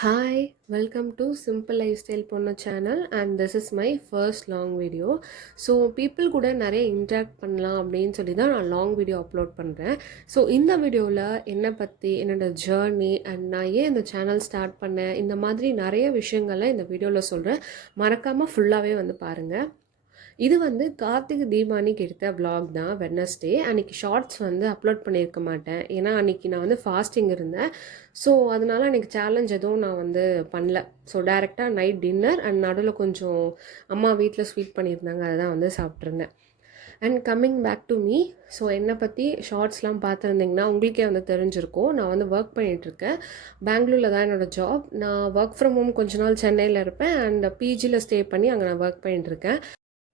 Hi, welcome to Simple Lifestyle Ponno channel and this is my first long video. So people கூட நிறைய interact பண்ணலாம் அப்படின்னு சொல்லி தான் நான் லாங் வீடியோ அப்லோட் பண்ணுறேன். ஸோ இந்த வீடியோவில் என்னை பற்றி என்னோட ஜேர்னி அண்ட் நான் ஏன் இந்த சேனல் ஸ்டார்ட் பண்ணேன் இந்த மாதிரி நிறைய விஷயங்கள்லாம் இந்த வீடியோவில் சொல்கிறேன். மறக்காமல் ஃபுல்லாகவே வந்து பாருங்கள். இது வந்து கார்த்திகை தீபாவளிக்கு எடுத்த vlog தான். வெட்னஸ்டே அன்றைக்கி ஷார்ட்ஸ் வந்து அப்லோட் பண்ணியிருக்க மாட்டேன், ஏன்னா அன்றைக்கி நான் வந்து ஃபாஸ்டிங் இருந்தேன். ஸோ அதனால் அன்றைக்கி சேலஞ்ச் எதுவும் நான் வந்து பண்ணல. ஸோ டைரெக்டாக நைட் டின்னர் அண்ட் நடுவில் கொஞ்சம் அம்மா வீட்டில் ஸ்வீட் பண்ணியிருந்தாங்க, அதை தான் வந்து சாப்பிட்ருந்தேன். And coming back to me, so என்னை பற்றி ஷார்ட்ஸ்லாம் பார்த்துருந்திங்கன்னா உங்களுக்கே வந்து தெரிஞ்சிருக்கும். நான் வந்து ஒர்க் பண்ணிகிட்ருக்கேன். பெங்களூரில் தான் என்னோடய ஜாப். நான் ஒர்க் ஃப்ரம் ஹோம் கொஞ்ச நாள் சென்னையில் இருப்பேன் அண்ட் பிஜியில் ஸ்டே பண்ணி அங்கே நான் ஒர்க் பண்ணிகிட்ருக்கேன்.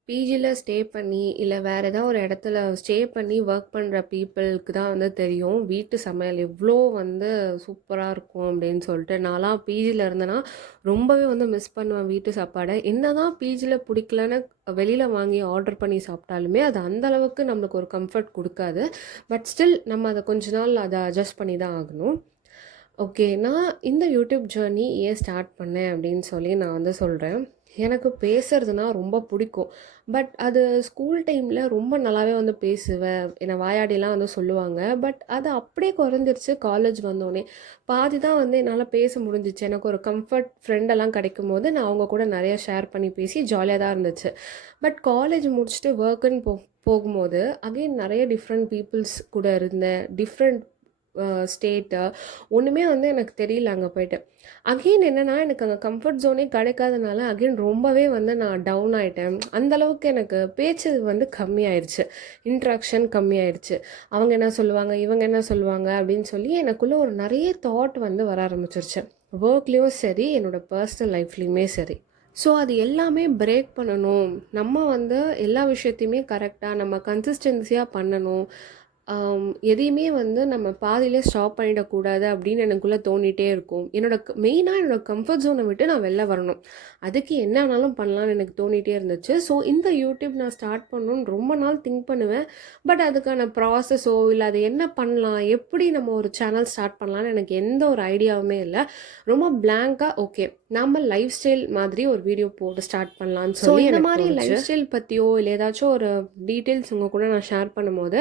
பிஜியில் ஸ்டே பண்ணி இல்லை வேறு ஏதாவது ஒரு இடத்துல ஸ்டே பண்ணி ஒர்க் பண்ணுற பீப்புளுக்கு தான் வந்து தெரியும் வீட்டு சமையல் எவ்வளோ வந்து சூப்பராக இருக்கும் அப்படின்னு சொல்லிட்டு. நான்லாம் பிஜியில் இருந்தேன்னா ரொம்பவே வந்து மிஸ் பண்ணுவேன் வீட்டு சாப்பாடை. என்ன தான் பிஜியில் பிடிக்கலன்னு வெளியில் வாங்கி ஆர்டர் பண்ணி சாப்பிட்டாலுமே அது அந்தளவுக்கு நம்மளுக்கு ஒரு கம்ஃபர்ட் கொடுக்காது. பட் ஸ்டில் நம்ம அதை கொஞ்ச நாள் அதை அட்ஜஸ்ட் பண்ணி தான் ஆகணும். ஓகே, நான் இந்த யூடியூப் ஜேர்னி ஏன் ஸ்டார்ட் பண்ணேன் அப்படின்னு சொல்லி நான் வந்து சொல்கிறேன். எனக்கு பேசுறதுனா ரொம்ப பிடிக்கும். பட் அது ஸ்கூல் டைமில் ரொம்ப நல்லாவே வந்து பேசுவேன், என்னை வாயாடிலாம் வந்து சொல்லுவாங்க. பட் அது அப்படியே குறைஞ்சிருச்சு காலேஜ் வந்தோடனே. பாதி தான் வந்து என்னால் பேச முடிஞ்சிச்சு. எனக்கு ஒரு கம்ஃபர்ட் ஃப்ரெண்டெல்லாம் கிடைக்கும் போது நான் அவங்க கூட நிறையா ஷேர் பண்ணி பேசி ஜாலியாக தான் இருந்துச்சு. பட் காலேஜ் முடிச்சுட்டு ஒர்க்குன்னு போகும்போது அகெயின் நிறைய டிஃப்ரெண்ட் பீப்புள்ஸ் கூட இருந்தேன். டிஃப்ரெண்ட் ஸ்டேட்டு ஒன்றுமே வந்து எனக்கு தெரியல. அங்கே போய்ட்டு அகெயின் என்னென்னா எனக்கு அங்கே கம்ஃபர்ட் ஜோனே கிடைக்காதனால அகெயின் ரொம்பவே வந்து நான் டவுன் ஆகிட்டேன். அந்தளவுக்கு எனக்கு பேச்சு வந்து கம்மியாயிடுச்சு, இன்ட்ராக்ஷன் கம்மியாயிடுச்சு. அவங்க என்ன சொல்லுவாங்க, இவங்க என்ன சொல்லுவாங்க அப்படின்னு சொல்லி எனக்குள்ளே ஒரு நிறைய தாட் வந்து வர ஆரம்பிச்சிருச்சு. ஒர்க்லேயும் சரி, என்னோடய பர்சனல் லைஃப்லேயுமே சரி. ஸோ அது எல்லாமே பிரேக் பண்ணணும், நம்ம வந்து எல்லா விஷயத்தையுமே கரெக்டாக நம்ம கன்சிஸ்டன்சியாக பண்ணணும், எதையுமே வந்து நம்ம பாதியிலே ஸ்டாப் பண்ணிடக்கூடாது அப்படின்னு எனக்குள்ளே தோண்டிகிட்டே இருக்கும். மெயினாக என்னோடய கம்ஃபர்ட் ஜோனை விட்டு நான் வெளில வரணும், அதுக்கு என்ன வேணாலும் பண்ணலான்னு எனக்கு தோண்டிகிட்டே இருந்துச்சு. ஸோ இந்த யூடியூப் நான் ஸ்டார்ட் பண்ணணுன்னு ரொம்ப நாள் திங்க் பண்ணுவேன். பட் அதுக்கான ப்ராசஸோ இல்லை அது என்ன பண்ணலாம், எப்படி நம்ம ஒரு சேனல் ஸ்டார்ட் பண்ணலான்னு எனக்கு எந்த ஒரு ஐடியாவுமே இல்லை. ரொம்ப பிளாங்காக ஓகே நம்ம லைஃப் ஸ்டைல் மாதிரி ஒரு வீடியோ போட்டு ஸ்டார்ட் பண்ணலான்னு சொல்லி இந்த மாதிரி லைஃப் ஸ்டைல் பற்றியோ இல்லை ஏதாச்சும் ஒரு டீட்டெயில்ஸ் உங்கள் கூட நான் ஷேர் பண்ணும்போது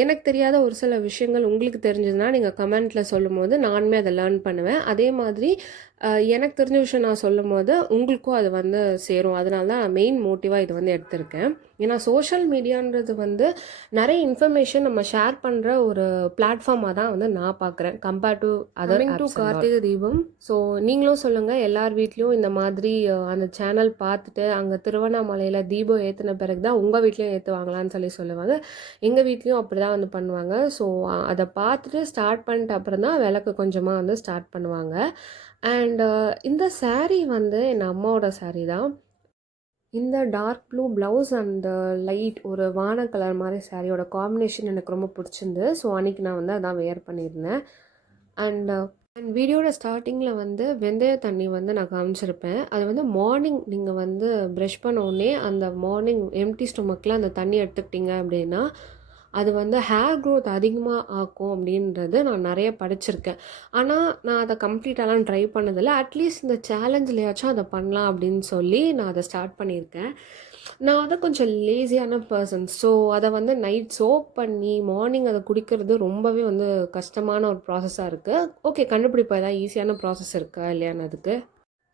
எனக்கு தெரியாத ஒரு சில விஷயங்கள் உங்களுக்கு தெரிஞ்சதுன்னா நீங்கள் கமெண்ட்டில் சொல்லும் போது நானுமே அதை லேர்ன் பண்ணுவேன். அதே மாதிரி எனக்கு தெரிஞ்ச விஷயம் நான் சொல்லும் போது உங்களுக்கும் அது வந்து சேரும். அதனால தான் நான் மெயின் மோட்டிவாக இது வந்து எடுத்திருக்கேன். ஏன்னா சோஷியல் மீடியான்றது வந்து நிறைய இன்ஃபர்மேஷன் நம்ம ஷேர் பண்ணுற ஒரு பிளாட்ஃபார்மாக தான் வந்து நான் பார்க்குறேன் compared to other to Karthigai Deepam. So நீங்களும் சொல்லுங்கள், எல்லார் வீட்லேயும் இந்த மாதிரி அந்த சேனல் பார்த்துட்டு அங்கே திருவண்ணாமலையில் தீபம் ஏற்றின பிறகு தான் உங்கள் வீட்லேயும் ஏற்றுவாங்களான்னு சொல்லி சொல்லுவாங்க. எங்கள் வீட்லேயும் அப்படி தான் வந்து பண்ணுவாங்க. ஸோ அதை பார்த்துட்டு ஸ்டார்ட் பண்ணிட்டு அப்புறம் தான் விளக்கு கொஞ்சமாக வந்து ஸ்டார்ட் பண்ணுவாங்க. அண்ட் இந்த saree வந்து என் அம்மாவோட saree தான். இந்த dark blue blouse and light ஒரு வான கலர் மாதிரி சாரியோட காம்பினேஷன் எனக்கு ரொம்ப பிடிச்சிருந்து. ஸோ அன்றைக்கி நான் வந்து அதான் வேர் பண்ணியிருந்தேன். அண்ட் வீடியோட ஸ்டார்டிங்கில் வந்து வெந்தய தண்ணி வந்து நான் காமிச்சிருப்பேன். அது வந்து மார்னிங் நீங்கள் வந்து ப்ரஷ் பண்ண உடனே அந்த மார்னிங் எம்டி ஸ்டொமக்கில் அந்த தண்ணி எடுத்துக்கிட்டிங்க அப்படின்னா அது வந்து ஹேர் க்ரோத் அதிகமாக ஆக்கும் அப்படின்றது நான் நிறைய படிச்சிருக்கேன். ஆனால் நான் அதை கம்ப்ளீட்டாலாம் ட்ரை பண்ணதில்லை. அட்லீஸ்ட் இந்த சேலஞ்சிலையாச்சும் அதை பண்ணலாம் அப்படின்னு சொல்லி நான் அதை ஸ்டார்ட் பண்ணியிருக்கேன். நான் அதை கொஞ்சம் லேசியான பர்சன். ஸோ அதை வந்து நைட் சோப் பண்ணி மார்னிங் அதை குடிக்கிறது ரொம்பவே வந்து கஷ்டமான ஒரு ப்ராசஸாக இருக்குது. ஓகே, கண்டுபிடிப்பா ஏதாவது ஈஸியான ப்ராசஸ் இருக்கா இல்லையான்னு அதுக்கு.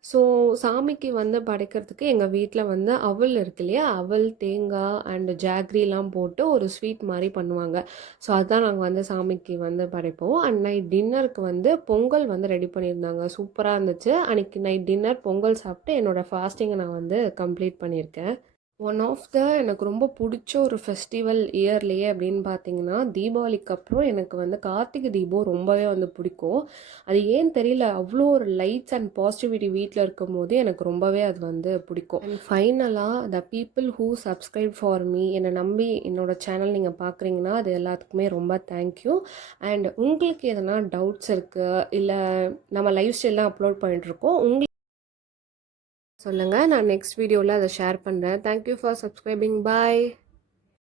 ஸோ சாமிக்கு வந்து படைக்கிறதுக்கு எங்கள் வீட்டில் வந்து அவல் இருக்கு இல்லையா, அவல், தேங்காய் அண்டு ஜாக்ரிலாம் போட்டு ஒரு ஸ்வீட் மாதிரி பண்ணுவாங்க. ஸோ அதுதான் நாங்கள் வந்து சாமிக்கு வந்து படைப்போம். அண்ட் நைட் டின்னருக்கு வந்து பொங்கல் வந்து ரெடி பண்ணியிருந்தாங்க, சூப்பராக இருந்துச்சு. அன்றைக்கி நைட் டின்னர் பொங்கல் சாப்பிட்டு என்னோடய ஃபாஸ்டிங்கை நான் வந்து கம்ப்ளீட் பண்ணியிருக்கேன். ஒன் ஆஃப் த எனக்கு ரொம்ப பிடிச்ச ஒரு ஃபெஸ்டிவல் இயர்லேயே அப்படின்னு பார்த்தீங்கன்னா தீபாவளிக்கு அப்புறம் எனக்கு வந்து கார்த்திகை தீபம் ரொம்பவே வந்து பிடிக்கும். அது ஏன் தெரியல, அவ்வளோ ஒரு லைட்ஸ் அண்ட் பாசிட்டிவிட்டி வீட்டில் இருக்கும் போது எனக்கு ரொம்பவே அது வந்து பிடிக்கும். அண்ட் ஃபைனலாக the people who subscribe for me, என்னை நம்பி என்னோடய சேனல் நீங்கள் பார்க்குறீங்கன்னா அது எல்லாத்துக்குமே ரொம்ப தேங்க்யூ. அண்ட் உங்களுக்கு எதனா டவுட்ஸ் இருக்குது இல்லை நம்ம லைஃப் ஸ்டைல்லாம் அப்லோட் பண்ணிட்டுருக்கோம், உங்களுக்கு சொல்லுங்கள், நான் நெக்ஸ்ட் வீடியோவில் அதை ஷேர் பண்ணுறேன். Thank you for subscribing. பாய்.